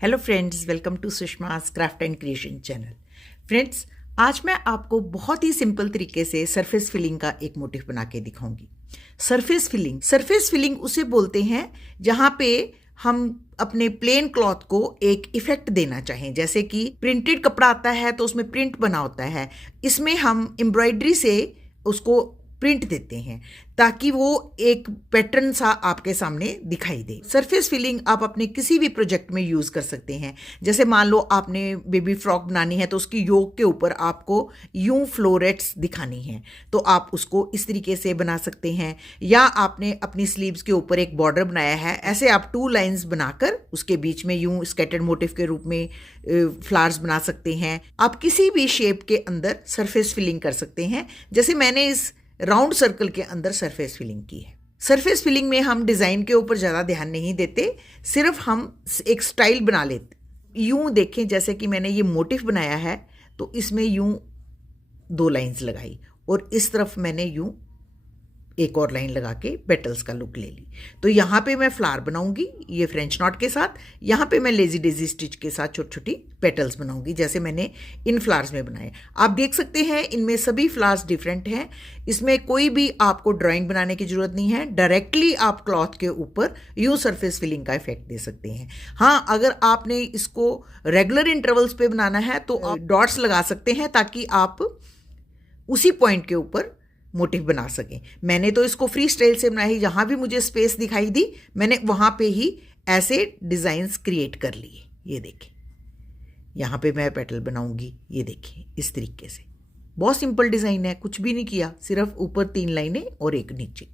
Hello friends, welcome to Sushma's craft and creation channel. Friends, आज मैं आपको बहुत ही सिंपल तरीके से सरफेस फिलिंग का एक मोटिव बना के दिखाऊंगी। सरफेस फिलिंग उसे बोलते हैं जहाँ पे हम अपने प्लेन क्लॉथ को एक इफेक्ट देना चाहें। जैसे कि प्रिंटेड कपड़ा आता है तो उसमें प्रिंट बना होता है, इसमें हम एम्ब्रॉयडरी से उसको प्रिंट देते हैं ताकि वो एक पैटर्न सा आपके सामने दिखाई दे। सरफेस फिलिंग आप अपने किसी भी प्रोजेक्ट में यूज़ कर सकते हैं। जैसे मान लो आपने बेबी फ्रॉक बनानी है तो उसकी योक के ऊपर आपको यूं फ्लोरेट्स दिखानी है तो आप उसको इस तरीके से बना सकते हैं। या आपने अपनी स्लीव्स के ऊपर एक बॉर्डर बनाया है, ऐसे आप 2 लाइंस बनाकर उसके बीच में यूं स्कैटर्ड मोटिव के रूप में फ्लावर्स बना सकते हैं। आप किसी भी शेप के अंदर सरफेस फिलिंग कर सकते हैं। जैसे मैंने इस राउंड सर्कल के अंदर सरफेस फिलिंग की है। सरफेस फिलिंग में हम डिज़ाइन के ऊपर ज़्यादा ध्यान नहीं देते, सिर्फ हम एक स्टाइल बना लेते। यूं देखें, जैसे कि मैंने ये मोटिव बनाया है तो इसमें यूं 2 लाइंस लगाई और इस तरफ मैंने यूं एक और लाइन लगा के पेटल्स का लुक ले ली। तो यहाँ पे मैं फ्लावर बनाऊंगी ये फ्रेंच नॉट के साथ, यहाँ पे मैं लेजी डेजी स्टिच के साथ छोटी छोटी पेटल्स बनाऊंगी जैसे मैंने इन फ्लावर्स में बनाए। आप देख सकते हैं इनमें सभी फ्लावर्स डिफरेंट हैं। इसमें कोई भी आपको ड्राइंग बनाने की जरूरत नहीं है, डायरेक्टली आप क्लॉथ के ऊपर यूं सरफेस फिलिंग का इफेक्ट दे सकते हैं। हाँ, अगर आपने इसको रेगुलर इंटरवल्स पे बनाना है तो आप डॉट्स लगा सकते हैं ताकि आप उसी पॉइंट के ऊपर मोटिव बना सकें। मैंने तो इसको फ्री स्टाइल से बनाई, जहाँ भी मुझे स्पेस दिखाई दी मैंने वहाँ पे ही ऐसे डिज़ाइंस क्रिएट कर लिए। ये देखें, यहाँ पे मैं पेटल बनाऊंगी, ये देखिए इस तरीके से। बहुत सिंपल डिज़ाइन है, कुछ भी नहीं किया, सिर्फ ऊपर 3 लाइनें और एक नीचे।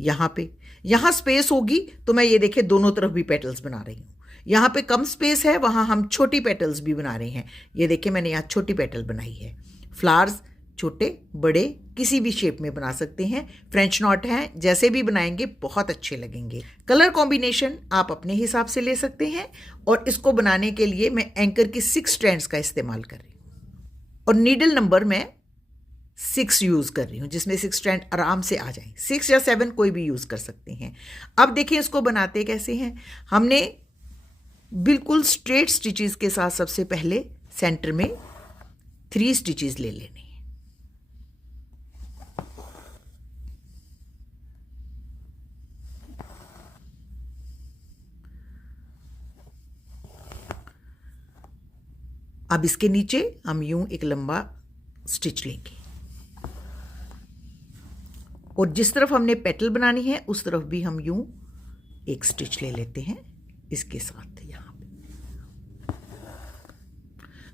यहाँ पे यहाँ स्पेस होगी तो मैं ये देखे दोनों तरफ भी पेटल्स बना रही हूँ। यहाँ पे कम स्पेस है, वहाँ हम छोटी पेटल्स भी बना रहे हैं। ये देखिए मैंने यहाँ छोटी पेटल बनाई है। फ्लावर्स छोटे बड़े किसी भी शेप में बना सकते हैं। फ्रेंच नॉट हैं, जैसे भी बनाएंगे बहुत अच्छे लगेंगे। कलर कॉम्बिनेशन आप अपने हिसाब से ले सकते हैं और इसको बनाने के लिए मैं एंकर की 6 स्ट्रैंड्स का इस्तेमाल कर रही हूँ और नीडल नंबर मैं 6 यूज़ कर रही हूँ, जिसमें 6 स्ट्रैंड आराम से आ जाए। 6 या 7 कोई भी यूज़ कर सकते हैं। अब देखिए इसको बनाते कैसे हैं। हमने बिल्कुल स्ट्रेट स्टिचेस के साथ सबसे पहले सेंटर में 3 स्टिचेस ले लेने। अब इसके नीचे हम यूं एक लंबा स्टिच लेंगे और जिस तरफ हमने पेटल बनानी है उस तरफ भी हम यूं एक स्टिच ले लेते हैं इसके साथ यहाँ पे।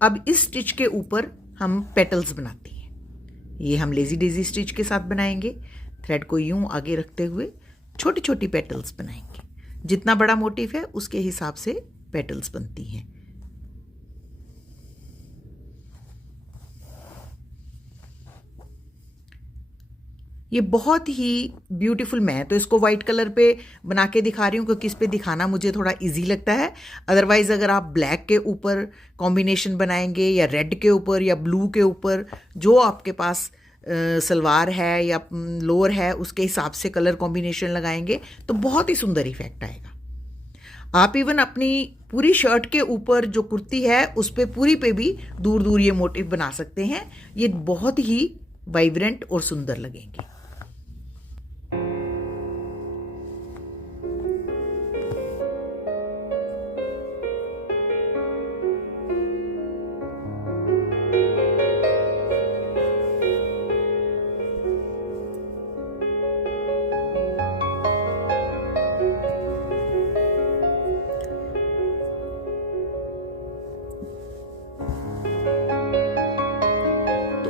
अब इस स्टिच के ऊपर हम पेटल्स बनाते हैं। ये हम लेजी डेजी स्टिच के साथ बनाएंगे। थ्रेड को यूं आगे रखते हुए छोटी छोटी पेटल्स बनाएंगे। जितना बड़ा मोटिव है उसके हिसाब से पेटल्स बनती हैं। ये बहुत ही ब्यूटीफुल, मैं तो इसको वाइट कलर पे बना के दिखा रही हूँ क्योंकि इस पे दिखाना मुझे थोड़ा इजी लगता है। अदरवाइज़ अगर आप ब्लैक के ऊपर कॉम्बिनेशन बनाएंगे या रेड के ऊपर या ब्लू के ऊपर, जो आपके पास सलवार है या लोअर है उसके हिसाब से कलर कॉम्बिनेशन लगाएंगे तो बहुत ही सुंदर इफेक्ट आएगा। आप इवन अपनी पूरी शर्ट के ऊपर जो कुर्ती है उस पर पूरी पे भी दूर दूर ये मोटिव बना सकते हैं। ये बहुत ही वाइब्रेंट और सुंदर लगेंगे।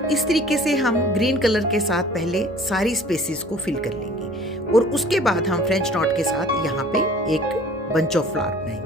इस तरीके से हम ग्रीन कलर के साथ पहले सारी स्पेसेस को फिल कर लेंगे और उसके बाद हम फ्रेंच नॉट के साथ यहाँ पे एक बंच ऑफ फ्लावर बनाएंगे।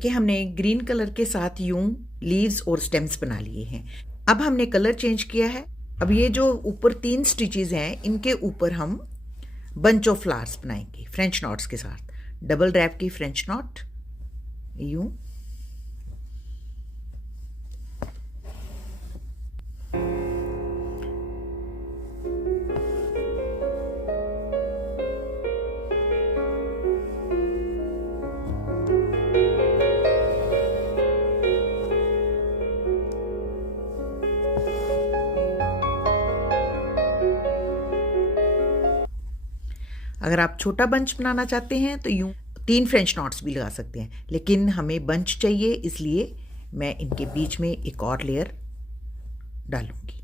देखिए हमने ग्रीन कलर के साथ यूं लीव्स और स्टेम्स बना लिए हैं। अब हमने कलर चेंज किया है। अब ये जो ऊपर 3 स्टिचेस हैं इनके ऊपर हम बंच ऑफ फ्लावर्स बनाएंगे फ्रेंच नॉट्स के साथ। डबल रैप की फ्रेंच नॉट यूं, अगर आप छोटा बंच बनाना चाहते हैं तो यूं 3 फ्रेंच नॉट्स भी लगा सकते हैं, लेकिन हमें बंच चाहिए इसलिए मैं इनके बीच में एक और लेयर डालूंगी।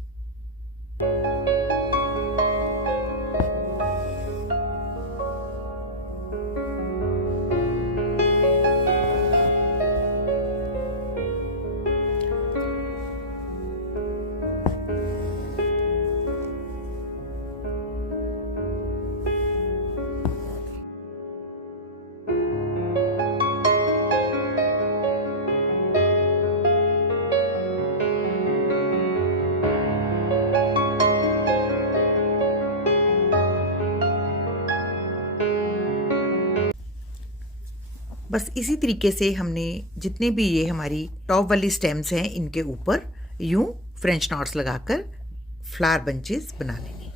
बस इसी तरीके से हमने जितने भी ये हमारी टॉप वाली स्टेम्स हैं इनके ऊपर यूं फ्रेंच नॉट्स लगाकर फ्लावर बंचेस बना लेंगे।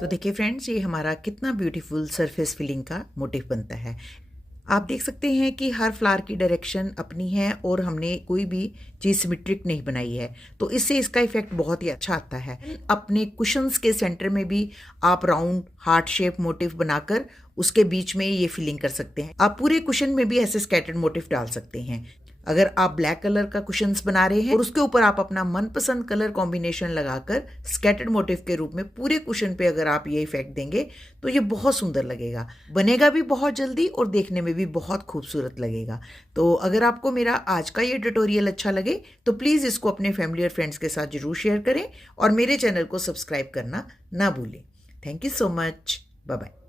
तो देखिए फ्रेंड्स, ये हमारा कितना ब्यूटीफुल सरफेस फिलिंग का मोटिव बनता है। आप देख सकते हैं कि हर फ्लावर की डायरेक्शन अपनी है और हमने कोई भी चीज़ सिमेट्रिक नहीं बनाई है, तो इससे इसका इफेक्ट बहुत ही अच्छा आता है। अपने कुशन्स के सेंटर में भी आप राउंड हार्ट शेप मोटिव बनाकर उसके बीच में ये फिलिंग कर सकते हैं। आप पूरे कुशन में भी ऐसे स्कैटर्ड मोटिव डाल सकते हैं। अगर आप ब्लैक कलर का कुशन्स बना रहे हैं और उसके ऊपर आप अपना मनपसंद कलर कॉम्बिनेशन लगाकर स्कैटर्ड मोटिव के रूप में पूरे कुशन पे अगर आप ये इफेक्ट देंगे तो ये बहुत सुंदर लगेगा, बनेगा भी बहुत जल्दी और देखने में भी बहुत खूबसूरत लगेगा। तो अगर आपको मेरा आज का ये ट्यूटोरियल अच्छा लगे तो प्लीज़ इसको अपने फैमिली और फ्रेंड्स के साथ जरूर शेयर करें और मेरे चैनल को सब्सक्राइब करना ना भूलें। Thank you so much. Bye bye.